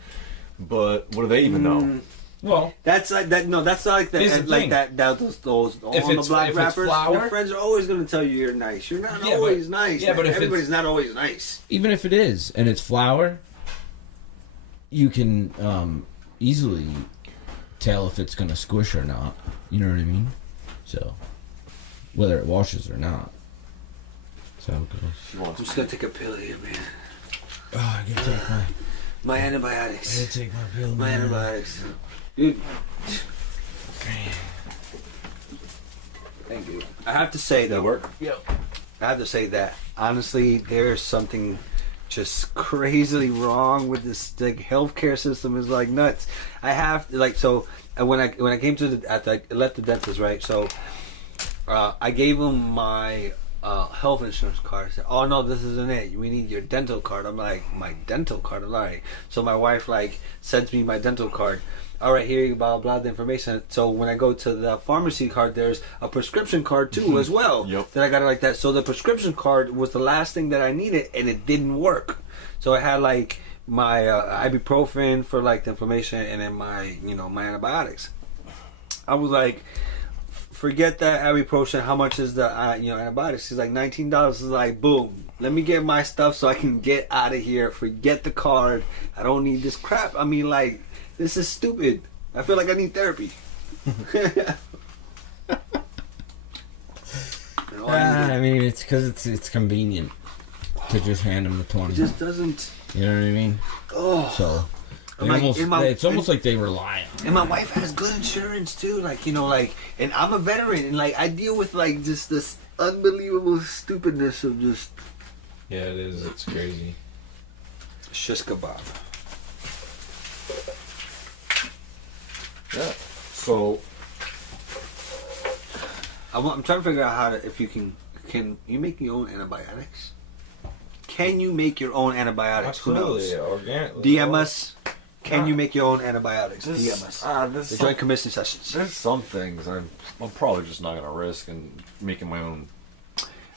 but what do they even know? Well, that's like that. No, that's like Here's the that. Like thing. those on If the it's- block if it's rappers. flour- Your friends are always going to tell you you're nice. You're not Yeah, always but- nice. yeah, but if everybody's it's- not always nice. even if it is and it's flour, you can easily tell if it's gonna squish or not. You know what I mean? So whether it washes or not. So it goes. I'm just gonna take a pill here, man. Oh, I gotta take My antibiotics. take my pill. My antibiotics. Dude. Thank you. I have to say though. Work? I have to say that honestly, there's something just crazily wrong with this healthcare system. Is like nuts. I have when I came to I left the dentist, right? So I gave him my health insurance card. I said, "Oh no, this isn't it. We need your dental card." I'm like, "My dental card?" I'm like, so my wife sends me my dental card. All right, here you blah blah the information. So when I go to the pharmacy card, there's a prescription card too as well. Yep. That I got it like that. So the prescription card was the last thing that I needed, and it didn't work. So I had my ibuprofen for the inflammation, and then my my antibiotics. I was like, forget that ibuprofen. How much is the antibiotics? He's like $19. Is like, boom. Let me get my stuff so I can get out of here. Forget the card. I don't need this crap. This is stupid. I feel like I need therapy. I mean, it's because it's convenient. to just hand them the 20. It just doesn't. You know what I mean? Oh. So they I'm like, it's almost like they rely on. And my wife has good insurance too, like, you know, like, and I'm a veteran, and like I deal with like just this unbelievable stupidness of just Yeah, it is. It's crazy. shish kebab. Yeah. So I'm trying to figure out how to, if you can you make your own antibiotics? Can you make your own antibiotics? Who knows? Organic. DM us. Can you make your own antibiotics? DM us. there's The some, Joint Commission sessions. there's some things I'm probably just not gonna risk and making my own.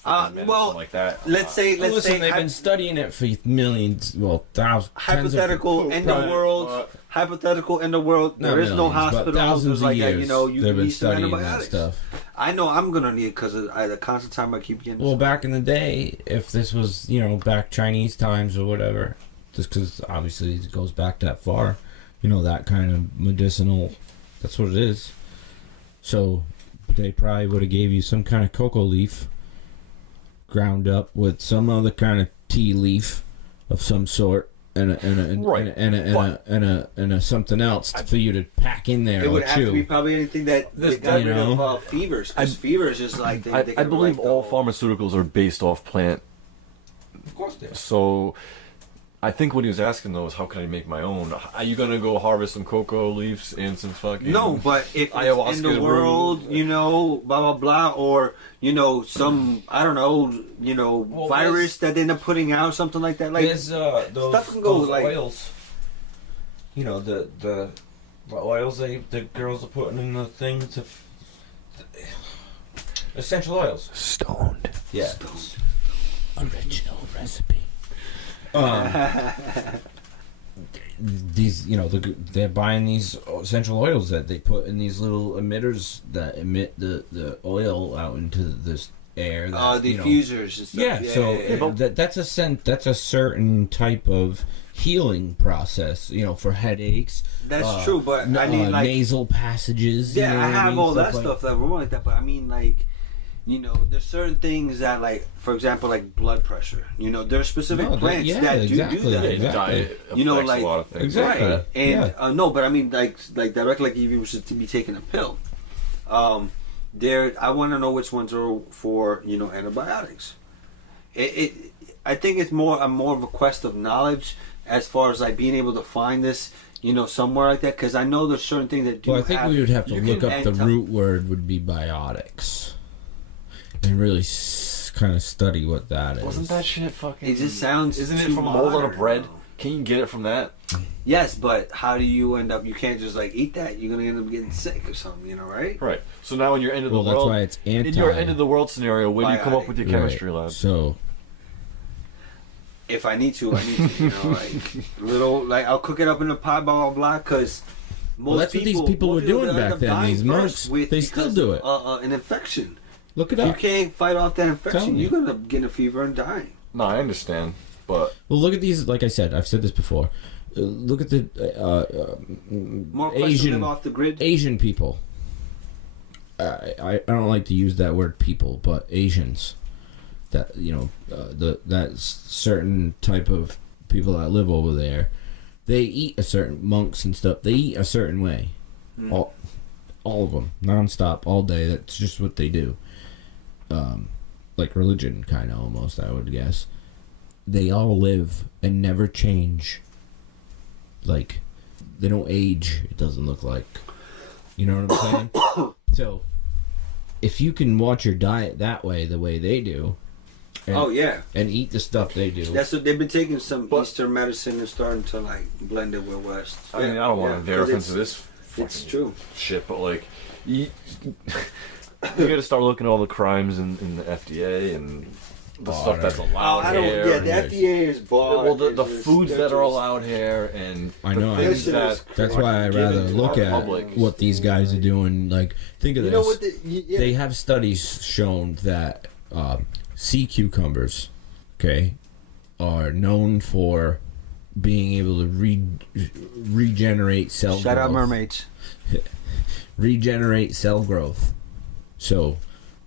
medicine Well, like that. let's say Listen, they've been studying it for millions, well, thousands. hypothetical in the Right, world. but- Hypothetical in the world. Not There is no millions, but hospital. thousands There's of like that. years You know, you they've been need some studying that antibiotics. stuff. I know I'm gonna need it because the constant time I keep getting. Well, back in the day, if this was, back Chinese times or whatever, just because obviously it goes back that far, that kind of medicinal, that's what it is. So they probably would have gave you some kind of cocoa leaf ground up with some other kind of tea leaf of some sort and a something else for you to pack in there it would or have chew. to be probably anything that This- got you rid of know? fevers. Because fevers is like I can believe like all the- pharmaceuticals are based off plant. Of course they are. So I think what he was asking though is how can I make my own? Are you gonna go harvest some cocoa leaves and some fucking No, but if it's ayahuasca in the world, blah blah blah, or some I don't know, virus that they end up putting out, something like that. Like There's those, stuff can go those like oils. The oils the girls are putting in the thing to essential oils. stoned. Yeah. Original recipe. These, they're buying these essential oils that they put in these little emitters that emit the oil out into this air. That, diffusers and stuff. Yeah, that's a certain type of healing process. For headaches. That's true, but I mean, like, nasal passages. yeah, you know I what have mean? all that like- stuff that were like that, but I mean, like, there's certain things that, like, for example, like blood pressure. There's specific plants that do that. exactly. Diet affects like a lot of things. Exactly. Right, and Yeah. no, but I mean, like directly, like if you were to be taking a pill, I want to know which ones are for antibiotics. I think it's more of a quest of knowledge as far as like being able to find this, somewhere like that, because I know there's certain things that do. Well, I think we would have to you look can up the anti- root word would be biotics, and really kind of study what that is. Wasn't that shit fucking? It just sounds. Isn't it too from mold on a modern, bread? though. Can you get it from that? Yes, but how do you end up? You can't just like eat that. You're gonna end up getting sick or something, right? Right. So now in your end of Well, the that's world, why it's anti. in your end of the world scenario, where do you come up with your Right. chemistry lab? So If I need to, I need to. Like I'll cook it up in a pot, blah blah blah. Because most that's what these people were doing they'll end back up then, dying these first monks, they still because do of, it. an infection. look it If you up. can't fight off that infection, Tell me. you're gonna getting a fever and dying. No, I understand, but Well, look at these. Like I said, I've said this before. Look at the More questions Asian live off the grid. Asian people. I don't like to use that word people, but Asians. That that certain type of people that live over there, they eat a certain monks and stuff. They eat a certain way, all of them, nonstop, all day. That's just what they do. Like religion, kind of almost, I would guess. They all live and never change. Like, they don't age. It doesn't look like. You know what I'm saying? So, if you can watch your diet that way, the way they do, and, Oh yeah, and eat the stuff they do. that's what they've been taking some But- Eastern medicine and starting to like blend it with West. I mean, I don't want to veer 'cause into it's- this It's fucking true. shit, but like, you got to start looking at all the crimes in the FDA and the stuff that's allowed I don't. here. Yeah, the FDA is bought. Well, the It's foods they're that are just- allowed here and I the know. things This that is That's why I'd rather given to look our at public. what these guys are doing. Like, think of You this. know what? Yeah. They have studies shown that sea cucumbers, okay, are known for being able to regenerate cell Shout growth. out mermaids. Regenerate cell growth. So,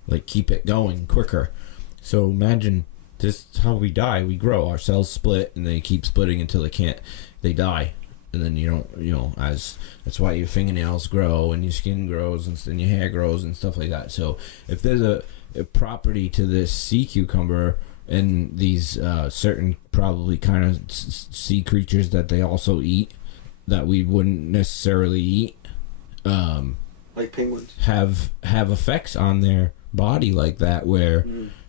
like, keep it going quicker. So imagine this is how we die. We grow. Our cells split, and they keep splitting until they die. And then that's why your fingernails grow and your skin grows and your hair grows and stuff like that. So if there's a property to this sea cucumber and these certain probably kind of sea creatures that they also eat that we wouldn't necessarily eat, like penguins, have effects on their body like that, where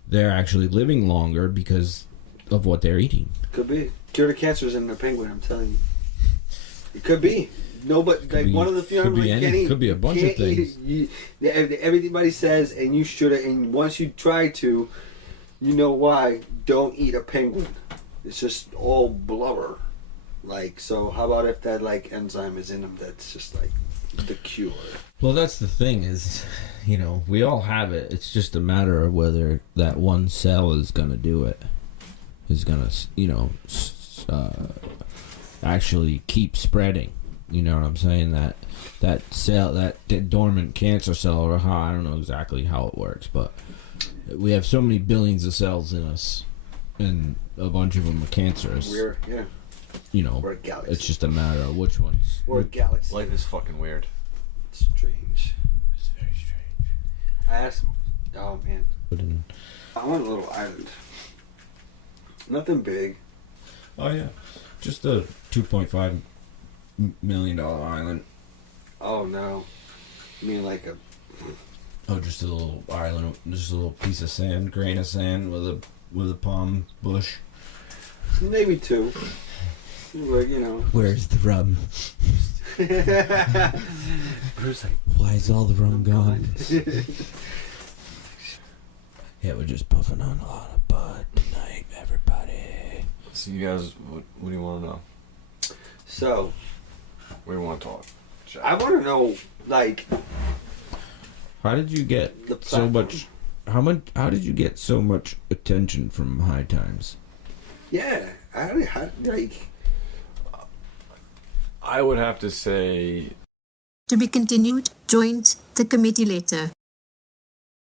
they're actually living longer because of what they're eating. Could be cure to cancer's in the penguin. I'm telling you, it could be. No, but like one of the few, could be a bunch of things. Everybody says, and you shouldn't. And once you try to, you know why? Don't eat a penguin. It's just all blubber. Like, so how about if that like enzyme is in them? That's just like the cure. Well, that's the thing is, we all have it. It's just a matter of whether that one cell is going to do it. Is going to, actually keep spreading. You know what I'm saying? That cell, that dormant cancer cell, or I don't know exactly how it works, but we have so many billions of cells in us, and a bunch of them are cancerous. We're a galaxy. It's just a matter of which ones. We're a galaxy. Life is fucking weird. Strange. It's very strange. I asked. Oh man. I'm on a little island. Nothing big. Oh yeah, just a $2.5 million island. Oh no. You mean like a? Oh, just a little island, just a little piece of sand, grain of sand with a palm bush. Maybe two. Like, Where's the rum? Bruce, like, Why is all the rum gone? Yeah, we're just puffing on a lot of bud tonight, everybody. So you guys, what do you want to know? so What do you want to talk? I want to know, like, How did you get the so platform. much? How did you get so much attention from High Times? Yeah, like. I would have to say To be continued, joined the committee later.